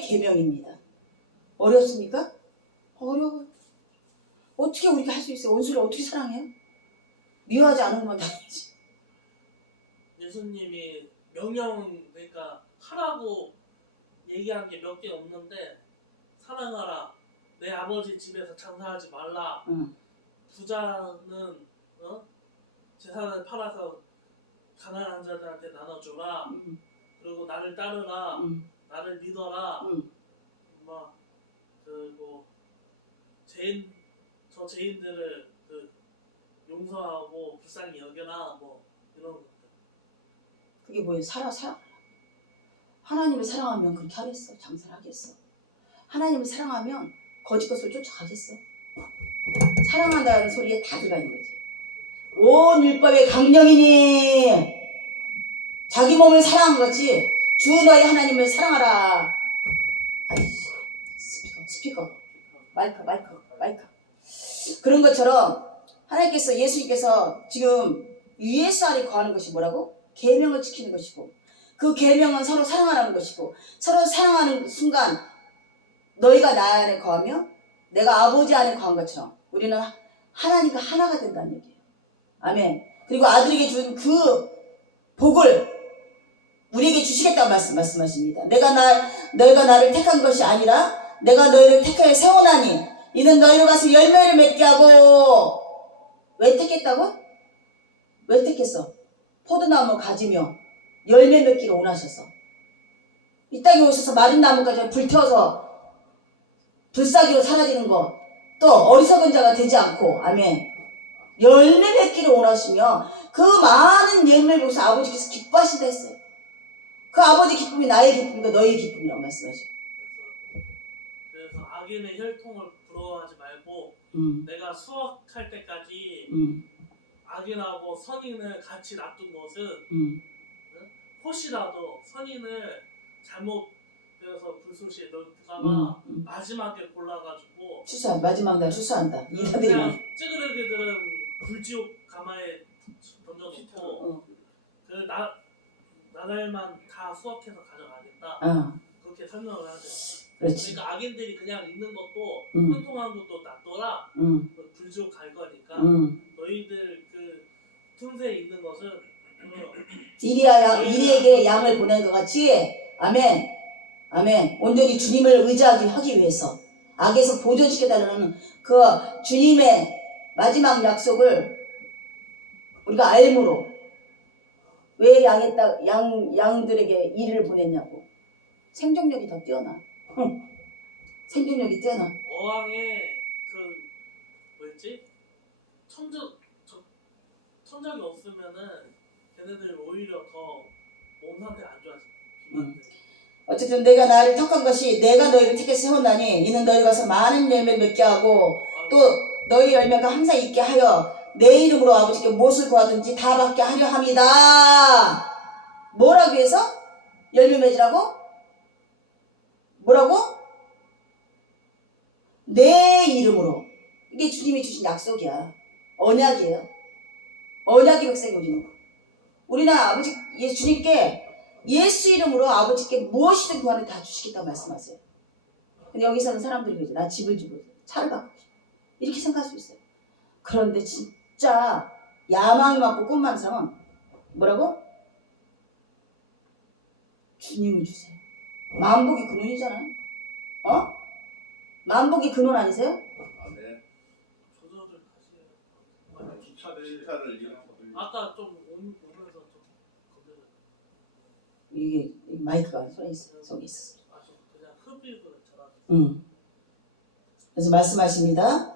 계명입니다. 어렵습니까? 어려워요. 어떻게 우리가 할 수 있어요? 원수를 어떻게 사랑해요? 미워하지 않은 건 다행이지. 예수님이 명령, 그러니까 하라고 얘기한 게 몇 개 없는데, 사랑하라, 내 아버지 집에서 장사하지 말라, 부자는 재산을 팔아서 가난한 자들한테 나눠줘라, 그리고 나를 따르라, 나를 믿어라, 막 그리고 저 죄인들을 용서하고 불쌍히 여겨라, 뭐 이런 것들. 그게 뭐예요? 하나님을 사랑하면 그렇게 하겠어? 장사를 하겠어? 하나님을 사랑하면 거짓 것을 쫓아가겠어? 사랑한다는 소리에 다 들어가 있는 거지. 온 율법의 강령이니 자기 몸을 사랑한 거지. 주 너희 하나님을 사랑하라. 아이씨, 스피커. 마이크. 그런 것처럼 하나님께서, 예수님께서 지금 예수 안에 거하는 것이 뭐라고? 계명을 지키는 것이고, 그 계명은 서로 사랑하는 것이고, 서로 사랑하는 순간 너희가 나 안에 거하며 내가 아버지 안에 거한 것처럼 우리는 하나님과 하나가 된다는 얘기예요. 아멘. 그리고 아들에게 준 그 복을 우리에게 주시겠다고 말씀하십니다. 너희가 나를 택한 것이 아니라 내가 너희를 택하여 세워나니 이는 너희로 가서 열매를 맺게 하고. 왜 택했다고? 왜 택했어? 포도나무 가지며 열매 맺기를 원하셔서. 이 땅에 오셔서 마른 나무까지 불태워서 불사기로 사라지는 거, 또 어리석은 자가 되지 않고, 아멘, 열매 맺기를 원하시며 그 많은 열매를 보고서 아버지께서 기뻐하신다 했어요. 그 아버지 기쁨이 나의 기쁨이고 너희의 기쁨이라고 말씀하셔요. 그래서 악인의 혈통을 부러워하지 말고 내가 수확할 때까지 악인하고 선인을 같이 놔둔 것은 혹시라도 선인을 잘못 그래서 불쏘시에 넣을까봐 마지막에 골라가지고 마지막 날 추수한다. 그냥 찌그러기들은 불지옥 가마에 던져놓고 나날만 다 수확해서 가져가겠다. 그렇게 설명을 하죠. 그렇지. 그러니까 악인들이 그냥 있는 것도 혼통한 것도 놔둬라. 불지옥 갈 거니까 너희들 그 틈새에 있는 것은 이리에게 양을 보낸 것 같이, 아멘, 온전히 주님을 하기 위해서 악에서 보존시켜달라는 그 주님의 마지막 약속을 우리가 알므로 왜 양들에게 이를 보냈냐고. 생존력이 더 뛰어나. 생존력이 뛰어나. 어항에 뭐였지? 천적이 없으면은 걔네들 오히려 더 몸 상태 안 좋아지. 어쨌든 내가 나를 택한 것이 내가 너희를 택해 세웠나니 이는 너희 가서 많은 열매를 맺게 하고 또 너희 열매가 항상 있게 하여 내 이름으로 아버지께 무엇을 구하든지 다 받게 하려 함이다. 뭐라고 해서? 열매 맺으라고? 뭐라고? 내 이름으로. 이게 주님이 주신 약속이야. 언약이에요. 언약의 백성이 우리는 아버지 주님께 예수 이름으로 아버지께 무엇이든 구하는 다 주시겠다고 말씀하세요. 근데 여기서는 사람들이 그러죠. 나 집을 주고 차를 받고 싶어. 이렇게 생각할 수 있어요. 그런데 진짜 야망이 많고 꿈 많은 사람은 뭐라고? 주님을 주세요. 만복이 근원이잖아요. 만복이 근원 아니세요? 네. 조절을 다시 기타를 아까 좀 오면서 좀 건드려. 이게 마이크가 속에 있어. 그냥 흡입을 그래서 말씀하십니다.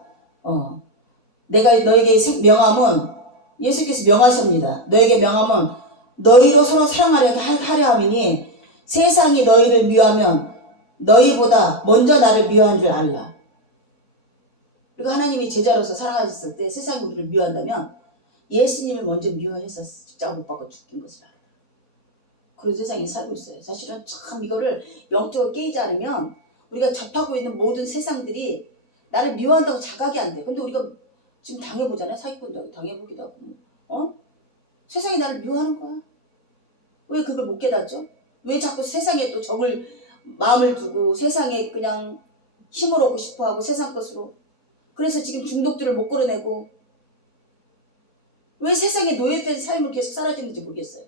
내가 너에게 명함은 예수께서 명하십니다. 너에게 명함은 너희로 서로 사랑하려 함이니 세상이 너희를 미워하면 너희보다 먼저 나를 미워한 줄 알라. 그리고 하나님이 제자로서 살아가셨을 때 세상이 우리를 미워한다면 예수님을 먼저 미워해서 십자가 못 박아 죽인 것을 알아요. 그런 세상에 살고 있어요. 사실은 참 이거를 영적으로 깨지 않으면 우리가 접하고 있는 모든 세상들이 나를 미워한다고 자각이 안 돼. 근데 우리가 지금 당해보잖아요. 사기꾼도 당해보기도 하고. 세상이 나를 미워하는 거야. 왜 그걸 못 깨닫죠? 왜 자꾸 세상에 또 적을 마음을 두고 세상에 그냥 힘을 얻고 싶어하고 세상 것으로. 그래서 지금 중독들을 못 끌어내고 왜 세상에 노예된 삶을 계속 살아지는지 모르겠어요.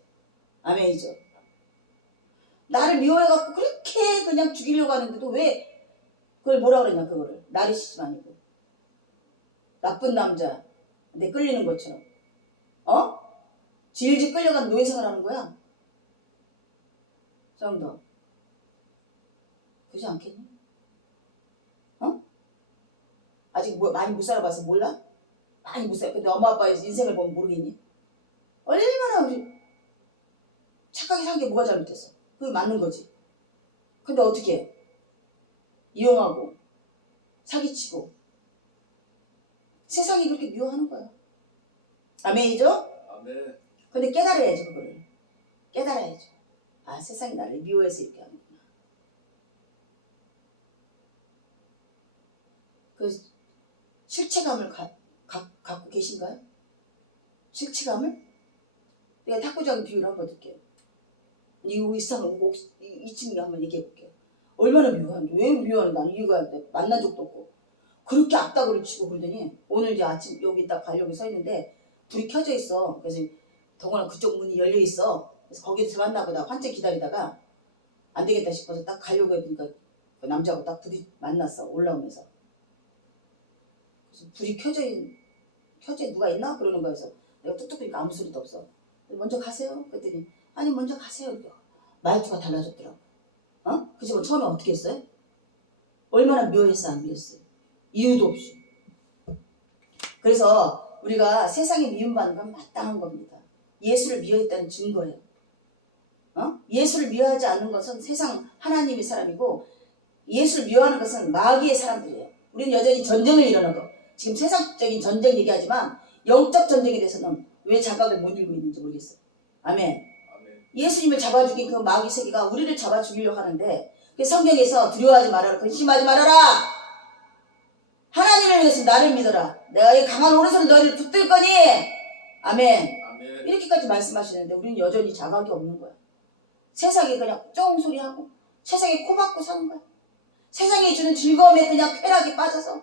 아멘이죠. 나를 미워해갖고 그렇게 그냥 죽이려고 하는데도 왜 그걸 뭐라 그러냐, 그거를. 나르시즘 아니고. 나쁜 남자, 내 끌리는 것처럼. 질질 끌려간 노예 생활하는 거야. 정도. 그러지 않겠니? 아직 많이 못 살아봐서 몰라? 많이 못 살아. 근데 엄마 아빠의 인생을 보면 모르겠니? 얼마나 우리 착하게 산 게 뭐가 잘못됐어? 그게 맞는 거지. 근데 어떻게 해? 이용하고 사기치고 세상이 그렇게 미워하는 거야. 아멘이죠? 아멘. 근데 깨달아야죠, 그거를. 깨달아야죠. 아, 세상이 나를 미워해서 이렇게 하는구나. 그 실체감을 갖고 계신가요? 실체감을? 내가 탁구장 비유를 한번 드릴게요. 이 이상을 2층에 한번 얘기해 볼게요. 얼마나 미워하는지. 왜 미워하는지 나는 이유가 있는데 만난 적도 없고 그렇게 악다구를 치고 그러더니 오늘 이제 아침 여기 딱 가려고 서 있는데 불이 켜져 있어. 그래서 더구나 그쪽 문이 열려 있어. 그래서 거기에 들어갔나 보다. 한참 기다리다가 안 되겠다 싶어서 딱 가려고 하니까 그 남자하고 딱 불이 만났어. 올라오면서. 그래서 불이 켜져 누가 있나? 그러는 거여서 내가 뚝뚝 거니까 아무 소리도 없어. 먼저 가세요. 그랬더니 아니 먼저 가세요. 말투가 달라졌더라고. 그 집은 처음에 어떻게 했어요? 얼마나 미워했어, 안 미웠어요? 이유도 없이. 그래서 우리가 세상에 미움받는 건 마땅한 겁니다. 예수를 미워했다는 증거예요. 예수를 미워하지 않는 것은 세상 하나님의 사람이고 예수를 미워하는 것은 마귀의 사람들이에요. 우리는 여전히 전쟁을 일어나고 지금 세상적인 전쟁 얘기하지만 영적 전쟁에 대해서는 왜 자각을 못 잃고 있는지 모르겠어요. 아멘. 예수님을 잡아 죽인 그 마귀 세계가 우리를 잡아 죽이려고 하는데 그 성경에서 두려워하지 말아라. 근심하지 말아라. 하나님을 위해서 나를 믿어라. 내가 이 강한 오른손을 너희를 붙들 거니. 아멘. 이렇게까지 말씀하시는데 우리는 여전히 자각이 없는 거야. 세상에 그냥 쫑소리하고 세상에 코박고 사는 거야. 세상이 주는 즐거움에 그냥 쾌락에 빠져서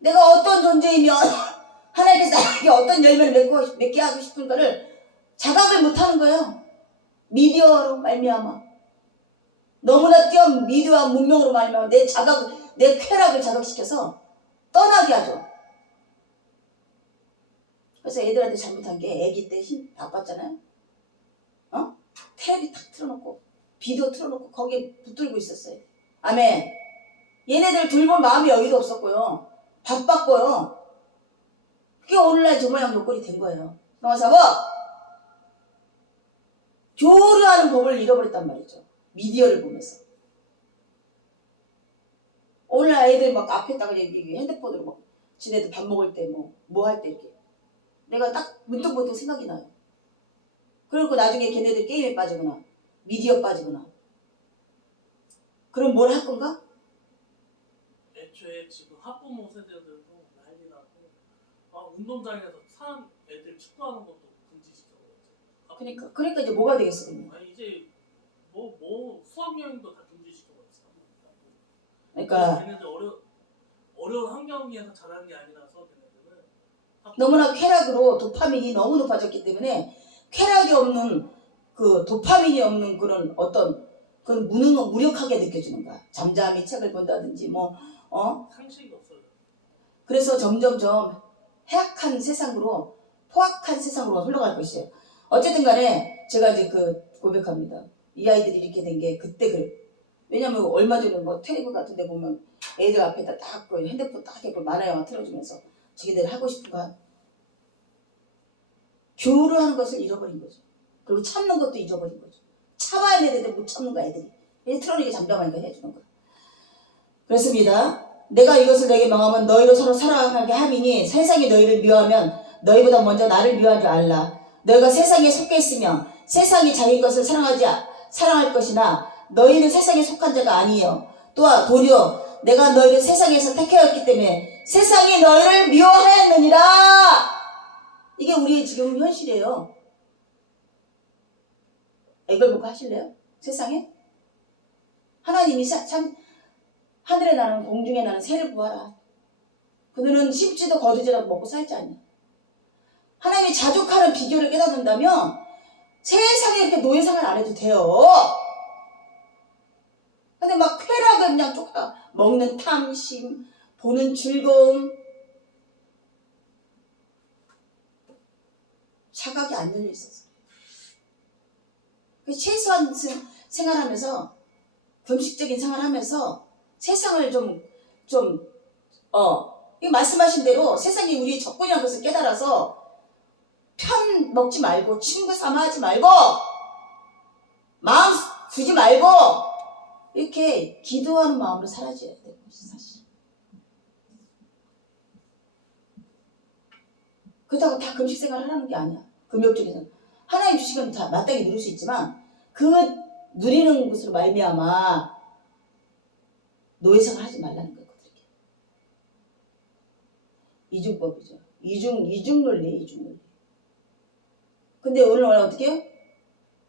내가 어떤 존재이면 하나님께서 나에게 어떤 열매를 맺게 하고 싶은 거를 자각을 못하는 거예요. 미디어로 말미암아 너무나 뛰어난 미디어와 문명으로 말미암아 내 쾌락을 자극시켜서 떠나게 하죠. 그래서 애들한테 잘못한 게 애기 때 힘 바빴잖아요. 텔레비 탁 틀어놓고 비디오 틀어놓고 거기에 붙들고 있었어요. 아멘. 얘네들 돌볼 마음이 여유도 없었고요. 바빴고요. 그게 오늘날 저 모양 요꼴이 된 거예요. 넘어서고 교류하는 법을 잃어버렸단 말이죠. 미디어를 보면서. 오늘날 아이들 막 앞에다가 핸드폰으로 막 지네들 밥 먹을 때 뭐 할 때 이렇게 내가 딱 문득 생각이 나요. 그리고 나중에 걔네들 게임에 빠지거나 미디어 빠지거나 그럼 뭘 할 건가? 애초에 지금 학부모 세대들도 난리 나고 운동장에서 사람 애들 축구하는 것도 금지시켜버렸죠. 그러니까 이제 뭐가 되겠어? 아니 이제 뭐 수학여행도 다 금지시켜버렸어. 그러니까 걔네들 어려운 환경에서 자라는 게 아니라서 걔네들은 너무나 쾌락으로 도파민이 너무 높아졌기 때문에 쾌락이 없는 그 도파민이 없는 그런 어떤 그런 무력하게 느껴지는 거야. 잠잠히 책을 본다든지 상식이 없어요. 그래서 점점점 해악한 세상으로 포악한 세상으로 흘러갈 것이에요. 어쨌든 간에 제가 이제 고백합니다. 이 아이들이 이렇게 된 게 그때 그래. 왜냐면 얼마 전에 텔레비 같은 데 보면 애들 앞에다 딱 핸드폰 딱 해고 만화영화 틀어주면서 자기들 하고 싶은 거 교류하는 것을 잃어버린 거죠. 그리고 참는 것도 잊어버린 거죠. 참아야 되는데 못 참는 거야 애들이. 틀어놓게 잠잠하니까 해주는 거야. 그렇습니다. 내가 이것을 너에게 명하면 너희로 서로 사랑하게 함이니 세상이 너희를 미워하면 너희보다 먼저 나를 미워하지 알라. 너희가 세상에 속해 있으며 세상이 자기 것을 사랑할 것이나 너희는 세상에 속한 자가 아니에요. 또한 도리어 내가 너희를 세상에서 택하였기 때문에 세상이 너희를 미워하였느니라. 이게 우리의 지금 현실이에요. 애걸복고 하실래요? 세상에? 하나님이 하늘에 나는 공중에 나는 새를 구하라. 그들은 심지도 거두지도 먹고 살지 않냐. 하나님이 자족하는 비결을 깨닫는다면 세상에 이렇게 노예생활 안 해도 돼요. 근데 막 쾌락을 그냥 쫓아 먹는 탐심, 보는 즐거움, 자각이 안 열려 있어서. 최소한 생활하면서 금식적인 생활하면서 세상을 이 말씀하신 대로 세상이 우리 적군이라는 것을 깨달아서 편 먹지 말고 친구 삼아 하지 말고 마음 두지 말고 이렇게 기도하는 마음으로 살아줘야 되는 것이 사실. 그렇다고 다 금식 생활을 하는 게 아니야. 금욕적인 하나님 주신 건 다 마땅히 누릴 수 있지만 그 누리는 것으로 말미암아 노예생활 하지 말라는 거예요. 이중법이죠. 이중 논리. 근데 오늘 어떻게 해요?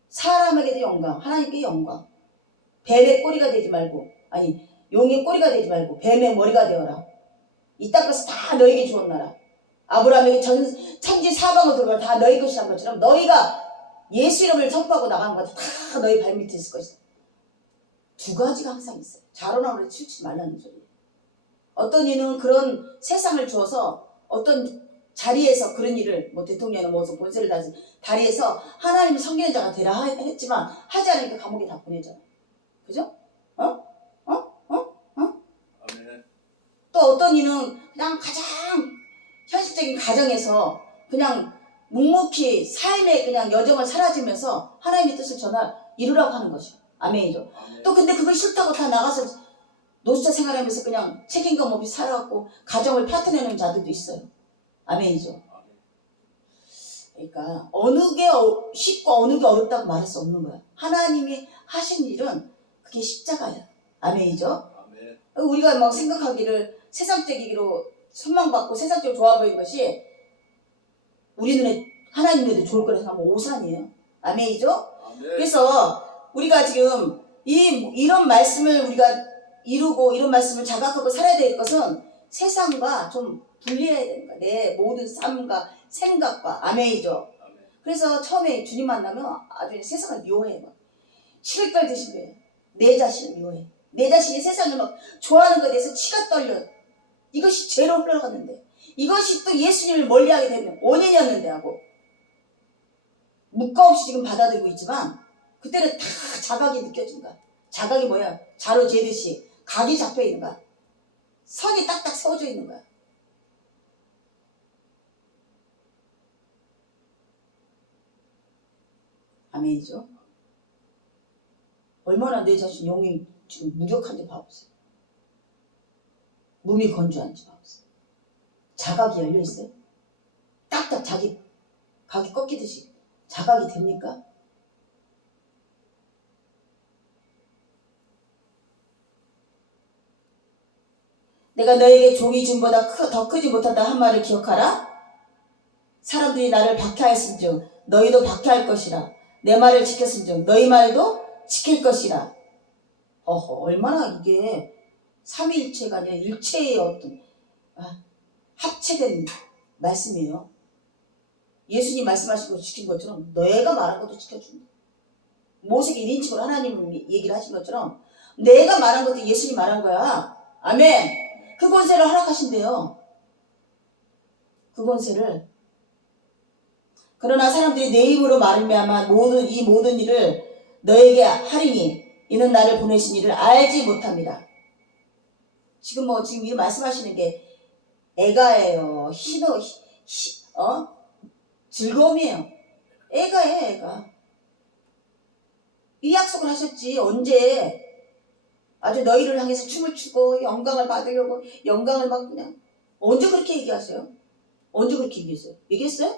사람에게도 영광, 하나님께 영광. 뱀의 꼬리가 되지 말고, 아니 용의 꼬리가 되지 말고 뱀의 머리가 되어라. 이 땅 것은 다 너에게 주었나라. 아브라함에게 천지 사방으로 들어가 다 너희 것이란 것처럼 너희가 예수 이름을 선포하고 나가는 것도 다 너희 발밑에 있을 것이다. 두 가지가 항상 있어요. 자로나무를 치우치지 말라는 소리예요. 어떤 이는 그런 세상을 주어서 어떤 자리에서 그런 일을 뭐 대통령이나 뭐 본세를 다진 다리에서 하나님의 섬기는 자가 되라 했지만 하지 않으니까 감옥에 다 보내잖아. 그죠? 아멘. 또 어떤 이는 그냥 가장 현실적인 가정에서 그냥 묵묵히 삶의 그냥 여정을 사라지면서 하나님의 뜻을 이루라고 하는 것이요. 아멘이죠. 아멘. 또 근데 그걸 싫다고 다 나가서 노숙자 생활하면서 그냥 책임감 없이 살아갖고 가정을 파탄내는 자들도 있어요. 아멘이죠. 그러니까 어느 게 쉽고 어느 게 어렵다고 말할 수 없는 거야. 하나님이 하신 일은 그게 십자가야. 아멘이죠. 아멘. 우리가 막 생각하기를 세상적이기로 선망받고 세상적으로 좋아 보이는 것이 우리 눈에 하나님 눈에도 좋을 거라 생각하면 오산이에요. 아멘이죠. 아멘. 그래서 우리가 지금 이런 말씀을 우리가 이루고 이런 말씀을 자각하고 살아야 될 것은 세상과 좀 분리해야 되는 거야. 내 모든 삶과 생각과. 아멘이죠. 아멘. 그래서 처음에 주님 만나면 아주 세상을 미워해. 막 치를 떨듯이 그래요. 내 자신을 미워해. 내 자신이 세상을 막 좋아하는 것에 대해서 치가 떨려. 이것이 죄로 흘러갔는데 이것이 또 예수님을 멀리하게 되면 원인이었는데 하고 묵과 없이 지금 받아들이고 있지만 그때는 다 자각이 느껴진 거야. 자각이 뭐야? 자로 재듯이 각이 잡혀 있는 거야. 선이 딱딱 세워져 있는 거야. 아멘이죠. 얼마나 내 자신 영이 지금 무력한지 봐보세요. 몸이 건조한지 봐보세요. 자각이 열려있어요? 딱딱 각이 꺾이듯이 자각이 됩니까? 내가 너에게 종이 준보다 더 크지 못하다 한 말을 기억하라. 사람들이 나를 박해하였은즉 너희도 박해할 것이라. 내 말을 지켰은즉 너희 말도 지킬 것이라. 얼마나 이게 삼위일체가 아니라 일체의 어떤 합체된 말씀이에요. 예수님 말씀하신 거 지킨 것처럼 너희가 말한 것도 지켜준다. 모세에게 1인칭으로 하나님 얘기를 하신 것처럼 내가 말한 것도 예수님 말한 거야. 아멘. 그 권세를 허락하신대요. 그 권세를. 그러나 사람들이 내 입으로 말미암아 이 모든 일을 너에게 하리니 이는 나를 보내신 이를 알지 못합니다. 지금 이 말씀하시는 게 애가예요. 즐거움이에요. 애가예요, 애가. 이 약속을 하셨지. 언제 아주 너희를 향해서 춤을 추고 영광을 받으려고 영광을 막 그냥 언제 그렇게 얘기하세요? 언제 그렇게 얘기했어요? 얘기했어요?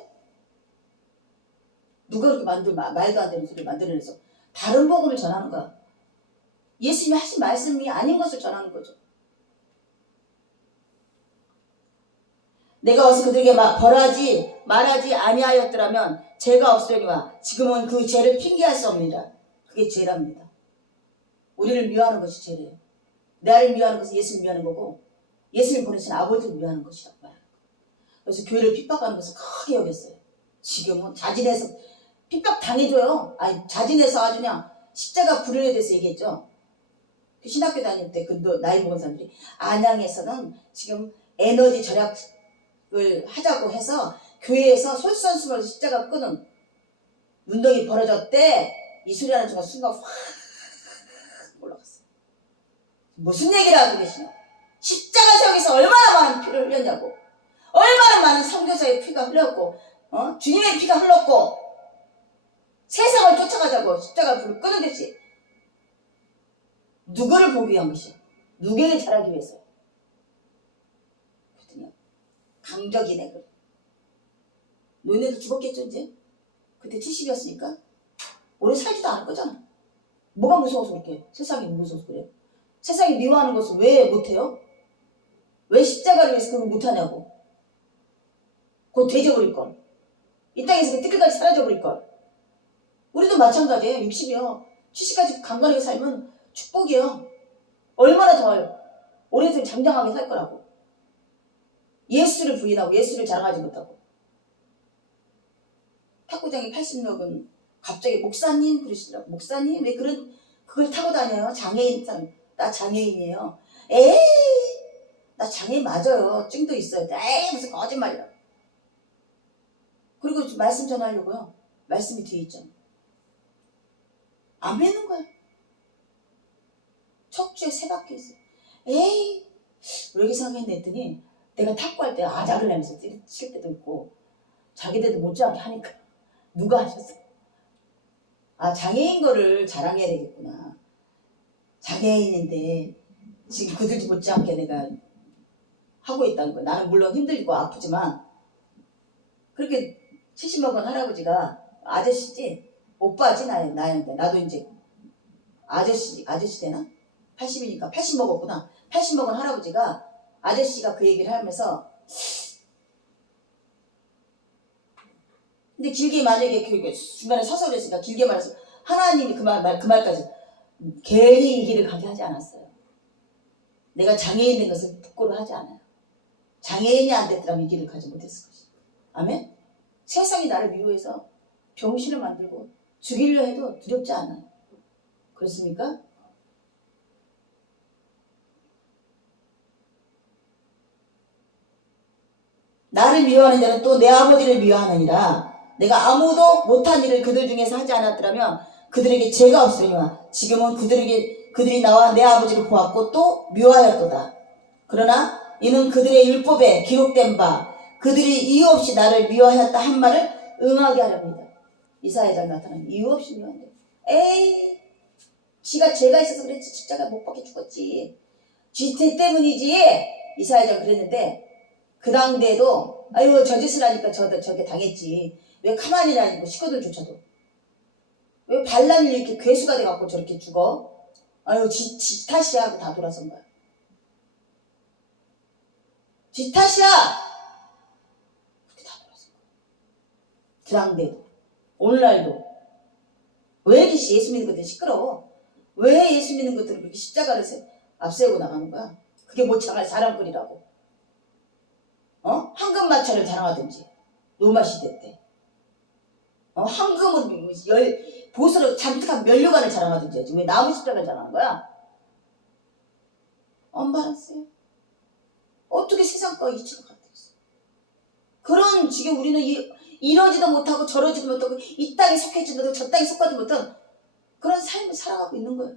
누가 그렇게 말도 안 되는 소리를 만들어내서 다른 복음을 전하는 거야. 예수님이 하신 말씀이 아닌 것을 전하는 거죠. 내가 와서 그들에게 말하지 아니하였더라면 죄가 없으려니와 지금은 그 죄를 핑계할 수 없느니라. 그게 죄랍니다. 우리를 미워하는 것이 죄래요. 나를 미워하는 것은 예수를 미워하는 거고 예수를 보내신 아버지를 미워하는 것이라고 말하는 거예요. 그래서 교회를 핍박하는 것을 크게 여겼어요. 지금은 자진해서 핍박 당해줘요. 아니 자진해서 아주 그냥 십자가 불륜에 대해서 얘기했죠. 그 신학교 다닐 때 그 나이 먹은 사람들이 안양에서는 지금 에너지 절약을 하자고 해서 교회에서 솔선수범해서 십자가 끄는 운동이 벌어졌대. 이 소리 하는 순간 확 올라갔어요. 무슨 얘기를 하고 계시냐. 십자가 저기서 얼마나 많은 피를 흘렸냐고. 얼마나 많은 선교사의 피가 흘렀고 주님의 피가 흘렀고 세상을 쫓아가자고 십자가 불을 끄는 듯이 누구를 보기 위한 것이야. 누구에게 잘하기 위해서야. 그랬더니 강적이네. 그래. 너희네도 죽었겠죠 이제. 그때 70이었으니까 오래 살지도 않을 거잖아. 뭐가 무서워서 그렇게 세상이 무서워서 그래. 세상이 미워하는 것을 왜 못해요? 왜 십자가를 위해서 그걸 못하냐고. 곧 돼져버릴걸. 이 땅에서 띠끌까지 사라져버릴걸. 우리도 마찬가지예요. 60이요 70까지 강건하게 살면 축복이요. 얼마나 더 오래서 장장하게 살 거라고. 예수를 부인하고 예수를 자랑하지 못하고. 탁구장이 80력은 갑자기 목사님 그러시더라고. 목사님 왜 그걸 타고 다녀요? 장애인 사람. 나 장애인이에요. 에이 나 장애인 맞아요. 증도 있어요. 에이 무슨 거짓말이라고. 그리고 말씀 전하려고요. 말씀이 뒤에 있잖아. 안 믿는 거야. 척추에 세 바퀴 있어. 에이 왜 이렇게 생각했네 했더니 내가 탁구할 때 아작을 내면서 칠 때도 있고 자기들도 못지않게 하니까 누가 하셨어? 아 장애인 거를 자랑해야 되겠구나. 장애인인데 지금 그들도 못지않게 내가 하고 있다는 거야. 나는 물론 힘들고 아프지만 그렇게 70 먹은 할아버지가 아저씨지? 오빠지 나였는데 나도 이제 아저씨 되나? 80이니까 80 먹었구나. 80 먹은 할아버지가 아저씨가 그 얘기를 하면서 근데 길게 만약에 그 중간에 서서 그랬으니까 길게 말해서 하나님이 그 말까지 괜히 이 길을 가게 하지 않았어요. 내가 장애인 된 것을 부끄러워 하지 않아요. 장애인이 안 됐더라면 이 길을 가지 못했을 것이다. 아멘? 세상이 나를 미워해서 병신을 만들고 죽이려 해도 두렵지 않아요. 그렇습니까? 나를 미워하는 자는 또 내 아버지를 미워하느니라. 내가 아무도 못한 일을 그들 중에서 하지 않았더라면 그들에게 죄가 없으리니와 지금은 그들이 나와 내 아버지를 보았고 또 미워하였도다. 그러나 이는 그들의 율법에 기록된 바 그들이 이유 없이 나를 미워하였다 한 말을 응하게 하렵니다. 이사야장 나타나는 이유 없이 미워한다. 에이 지가 죄가 있어서 그랬지. 십자가 못 박혀 죽었지. 쥐죄 때문이지. 이사야장 그랬는데 그 당대에도 아유 저 짓을 하니까 저게 당했지. 왜 가만히 다니고 식구들조차도 왜 반란을 이렇게 괴수가 돼갖고 저렇게 죽어? 아유 지 탓이야 하고 다 돌아선 거야. 지 탓이야! 그렇게 다 돌아선 거야. 그 당대에도 오늘날도 왜 이렇게 예수 믿는 것들이 시끄러워? 왜 예수 믿는 것들을 그렇게 십자가를 앞세우고 나가는 거야? 그게 못 참할 사람들이라고. 황금마차를 자랑하든지 로마 시대 때 황금으로 보수로 잔뜩한 면류관을 자랑하든지 해야지. 왜 나무 십자가를 자랑하는 거야? 언바란스요. 어떻게 세상과 이치가 같겠어? 그런 지금 우리는 이러지도 못하고 저러지도 못하고 이 땅에 속해지도 못하고 저 땅에 속하지 못한 그런 삶을 살아가고 있는 거예요.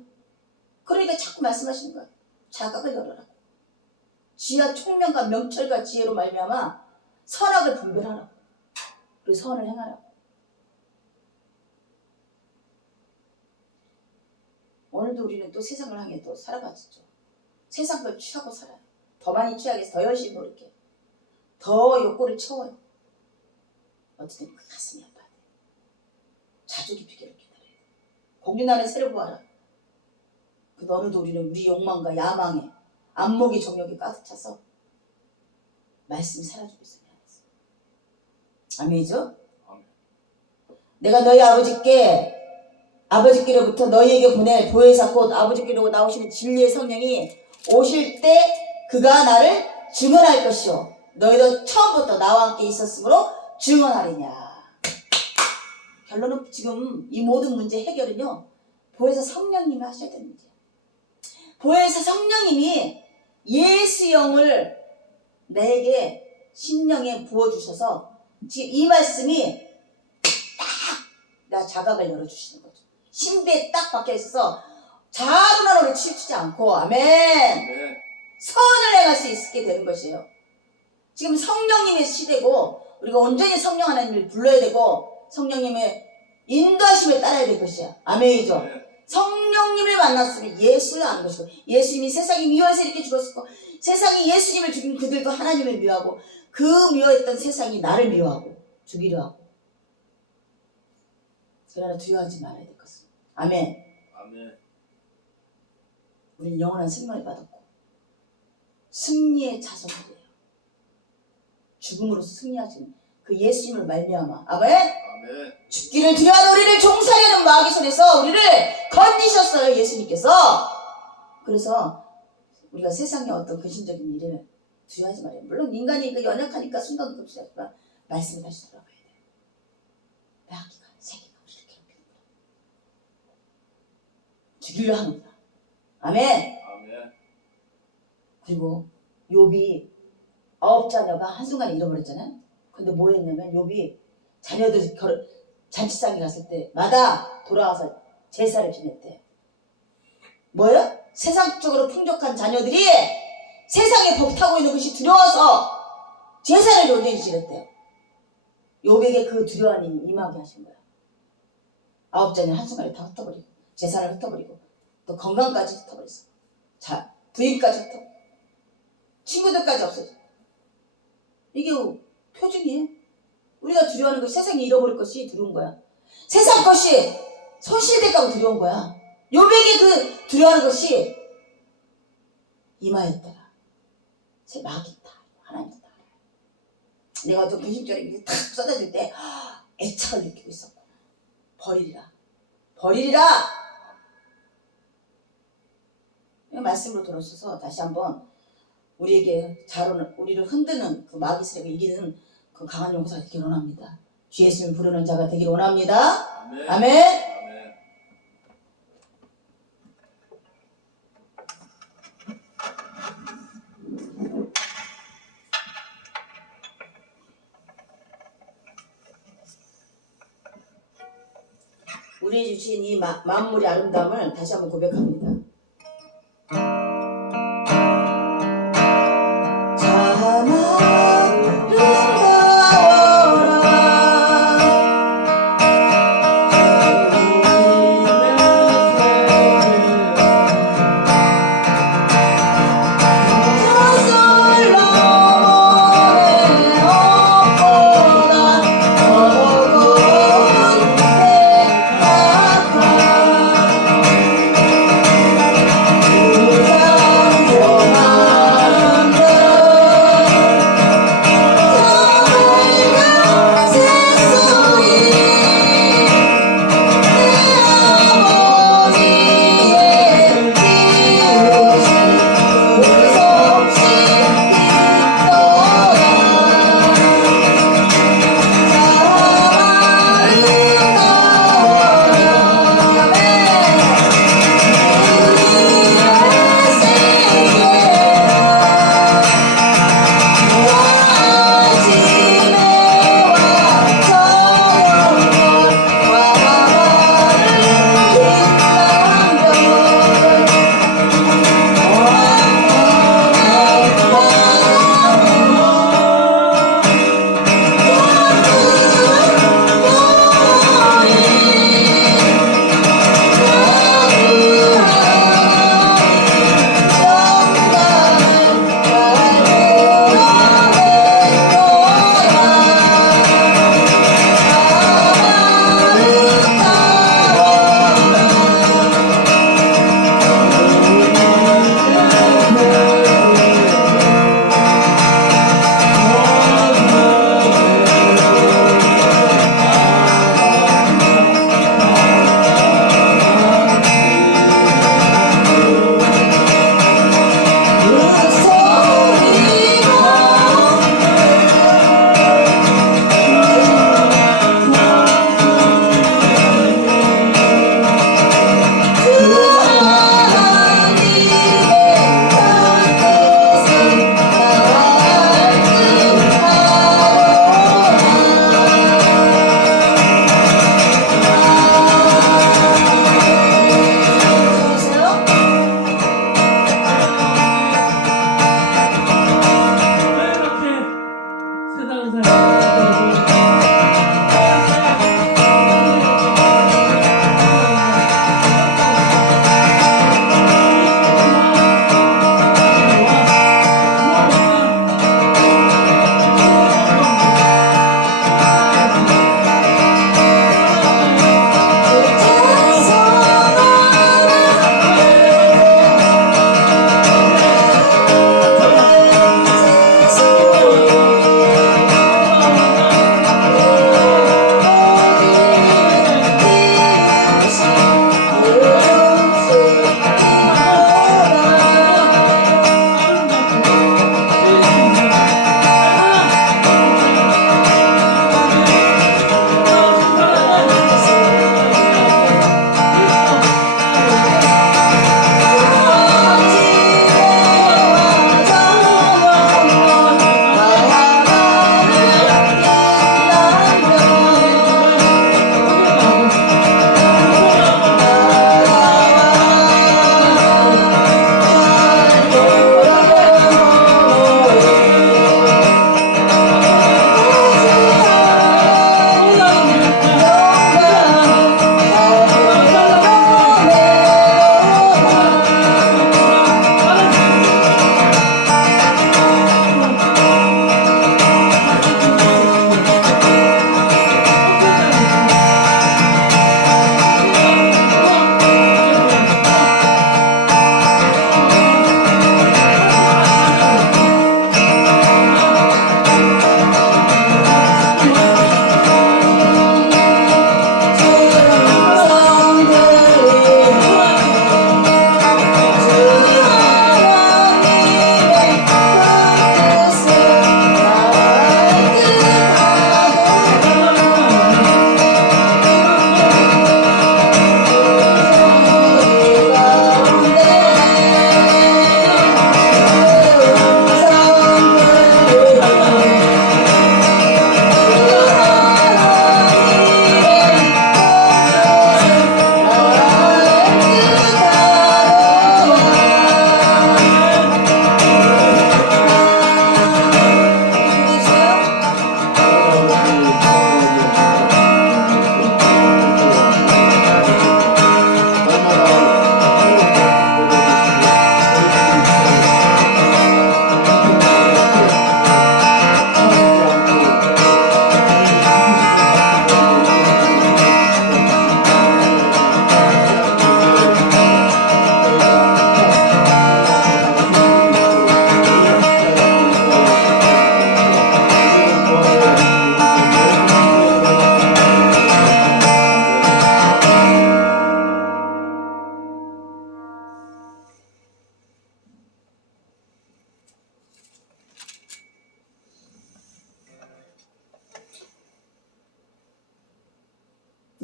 그러니까 자꾸 말씀하시는 거야. 자각을 열어라. 지하 총명과 명철과 지혜로 말미암아 선악을 분별하라고. 그리고 선을 행하라고. 오늘도 우리는 또 세상을 향해 또 살아가지죠. 세상 걸 취하고 살아요. 더 많이 취하기 위해서 더 열심히 노력해요. 더 욕구를 채워요. 어쨌든 그 가슴이 아파야 돼. 자주 깊이 기다려야 돼. 공륜하는 새를 보아라. 그 어느도 우리는 우리 욕망과 야망에 안목이 정욕이 가득 차서 말씀이 사라지고 있어요. 아멘이죠? 내가 너희 아버지께 아버지께로부터 너희에게 보낼 보혜사 곧 아버지께로 나오시는 진리의 성령이 오실 때 그가 나를 증언할 것이요 너희도 처음부터 나와 함께 있었으므로 증언하리냐. 결론은 지금 이 모든 문제 해결은요 보혜사 성령님이 하셔야 되는 문제예요. 보혜사 성령님이 예수 영을 내게 심령에 부어주셔서 지금 이 말씀이 딱 나 자각을 열어주시는 거죠. 신비에 딱 박혀있어서 자루나로를 치우치지 않고 아멘 네. 선을 행할 수 있게 되는 것이에요. 지금 성령님의 시대고 우리가 온전히 성령 하나님을 불러야 되고 성령님의 인도하심에 따라야 될 것이야. 아멘이죠. 네. 성령님을 만났으면 예수를 아는 것이고 예수님이 세상이 미워해서 이렇게 죽었고 세상이 예수님을 죽인 그들도 하나님을 미워하고 그 미워했던 세상이 나를 미워하고 죽이려 하고 그러나 두려워하지 말아야 될 것은 아멘. 아멘. 우리는 영원한 생명을 받았고 승리의 자손들이에요. 죽음으로써 승리하시는 그 예수님을 말미암아 아멘. 아멘. 죽기를 두려워하는 우리를 종살이하는 마귀 손에서 우리를 건지셨어요 예수님께서. 그래서 우리가 세상의 어떤 근심적인 일을 두려워하지 말아요. 물론 인간이 연약하니까 순간급수하지만 말씀을 다시 돌아봐야 돼요. 마귀가 세계가 우리를 괴롭히는 거야. 죽이려 하는구나. 아멘. 아멘. 그리고 욥이 9자녀가 한순간에 잃어버렸잖아요. 근데 뭐 했냐면 욥이 자녀들 잔치상에 갔을 때마다 돌아와서 제사를 지냈대. 뭐예요? 세상적으로 풍족한 자녀들이 세상에 벅타고 있는 것이 두려워서 제사를 온전히 지냈대요. 욥에게 그 두려움이 임하게 하신 거야. 9자녀 한순간에 다 흩어버리고 재산을 흩어버리고 또 건강까지 흩어버렸어. 자, 부인까지 흩어버리고 친구들까지 없어져. 이게 표준이에요. 우리가 두려워하는 것이 세상에 잃어버릴 것이 두려운 거야. 세상 것이 손실될까 봐 두려운 거야. 욥에게 그 두려워하는 것이 임하였더라. 제 마귀다. 하나님다. 내가 어떤 근심적인 게 탁 쏟아질 때 애착을 느끼고 있었고 버리리라. 버리리라. 말씀으로 돌아오셔서 다시 한번 우리에게 우리를 흔드는 그 마귀 세력을 이기는 그 강한 용사가 되기를 원합니다. 주 예수님 부르는 자가 되기를 원합니다. 아멘. 아멘. 아멘. 우리 주신 이 만물의 아름다움을 다시 한번 고백합니다.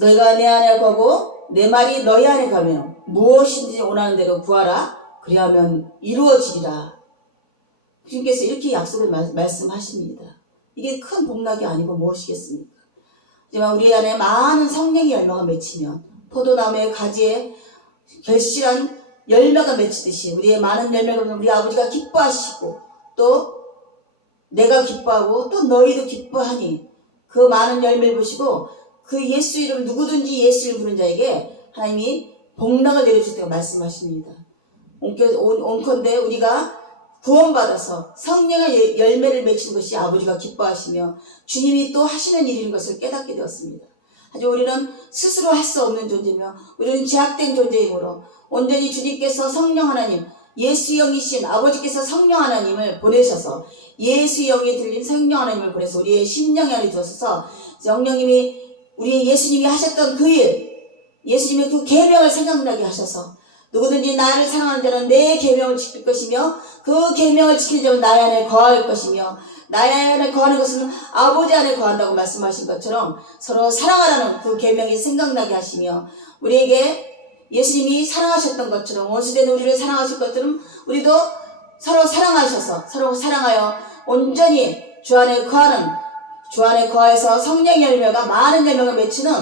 너희가 내 안에 거고 내 말이 너희 안에 가면 무엇인지 원하는 대로 구하라. 그리하면 이루어지리라. 주님께서 이렇게 약속을 말씀하십니다. 이게 큰 복락이 아니고 무엇이겠습니까? 하지만 우리 안에 많은 성령의 열매가 맺히면 포도나무의 가지에 결실한 열매가 맺히듯이 우리의 많은 열매가 우리 아버지가 기뻐하시고 또 내가 기뻐하고 또 너희도 기뻐하니 그 많은 열매를 보시고 그 예수 이름 누구든지 예수 이름 부르는 자에게 하나님이 복락을 내려주셨다고 말씀하십니다. 온컨대 우리가 구원받아서 성령의 열매를 맺히는 것이 아버지가 기뻐하시며 주님이 또 하시는 일인 것을 깨닫게 되었습니다. 하지만 우리는 스스로 할 수 없는 존재며 우리는 제약된 존재이므로 온전히 주님께서 성령 하나님 예수 영이신 아버지께서 성령 하나님을 보내셔서 예수 영이 들린 성령 하나님을 보내서 우리의 심령 안에 두셔서 성령님이 우리 예수님이 하셨던 그 일, 예수님의 그 계명을 생각나게 하셔서 누구든지 나를 사랑하는 자는 내 계명을 지킬 것이며 그 계명을 지키는 자는 나의 안에 거할 것이며 나의 안에 거하는 것은 아버지 안에 거한다고 말씀하신 것처럼 서로 사랑하라는 그 계명이 생각나게 하시며 우리에게 예수님이 사랑하셨던 것처럼 원수된 우리를 사랑하실 것처럼 우리도 서로 사랑하셔서 서로 사랑하여 온전히 주 안에 거하는 주 안에 거해서 성령의 열매가 많은 열매가 맺히는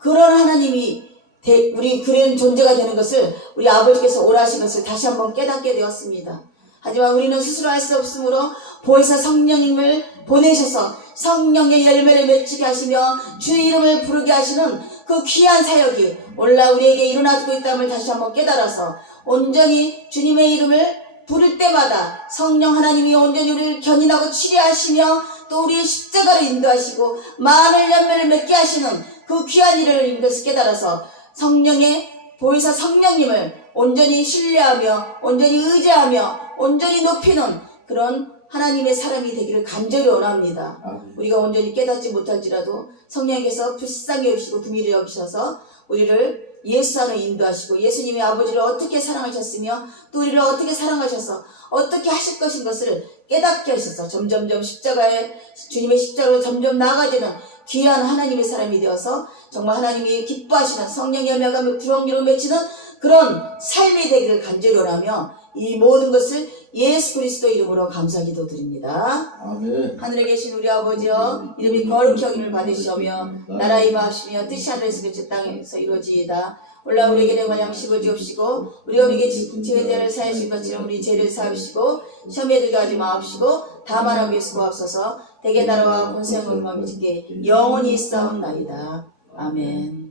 그런 하나님이 우리 그런 존재가 되는 것을 우리 아버지께서 오라하신 것을 다시 한번 깨닫게 되었습니다. 하지만 우리는 스스로 할 수 없으므로 보혜사 성령님을 보내셔서 성령의 열매를 맺히게 하시며 주 이름을 부르게 하시는 그 귀한 사역이 올라 우리에게 일어나고 있다는 다시 한번 깨달아서 온전히 주님의 이름을 부를 때마다 성령 하나님이 온전히 우리를 견인하고 치료하시며 또 우리의 십자가를 인도하시고 많은 열매를 맺게 하시는 그 귀한 일을 인도해서 깨달아서 성령의 보혜사 성령님을 온전히 신뢰하며 온전히 의지하며 온전히 높이는 그런 하나님의 사람이 되기를 간절히 원합니다. 우리가 온전히 깨닫지 못할지라도 성령께서 불쌍히 여기시고 긍휼히 여기셔서 우리를 예수 안으로 인도하시고 예수님이 아버지를 어떻게 사랑하셨으며 또 우리를 어떻게 사랑하셔서 어떻게 하실 것인 것을 깨닫게 하셔서 점점점 주님의 십자가로 점점 나아가지는 귀한 하나님의 사람이 되어서 정말 하나님이 기뻐하시는 성령의 열매가 구렁기로 맺히는 그런 삶이 되기를 간절히 원하며 이 모든 것을 예수 그리스도 이름으로 감사기도 드립니다. 아멘. 하늘에 계신 우리 아버지여 이름이 거룩히 여김을 받으시오며 나라 임하시며 뜻이 하늘에서 그치 땅에서 이루어지이다. 올라 우리에게 내가 양식을 주옵시고 우리가 우리에게 죄를 사하신 것처럼 우리 죄를 사하시고 시험에 들게 하지 마옵시고 다만 하기 위해서 구하옵소서. 대개 나라와 권세와 영광이 주께 영원히 있사옵나이다. 아멘.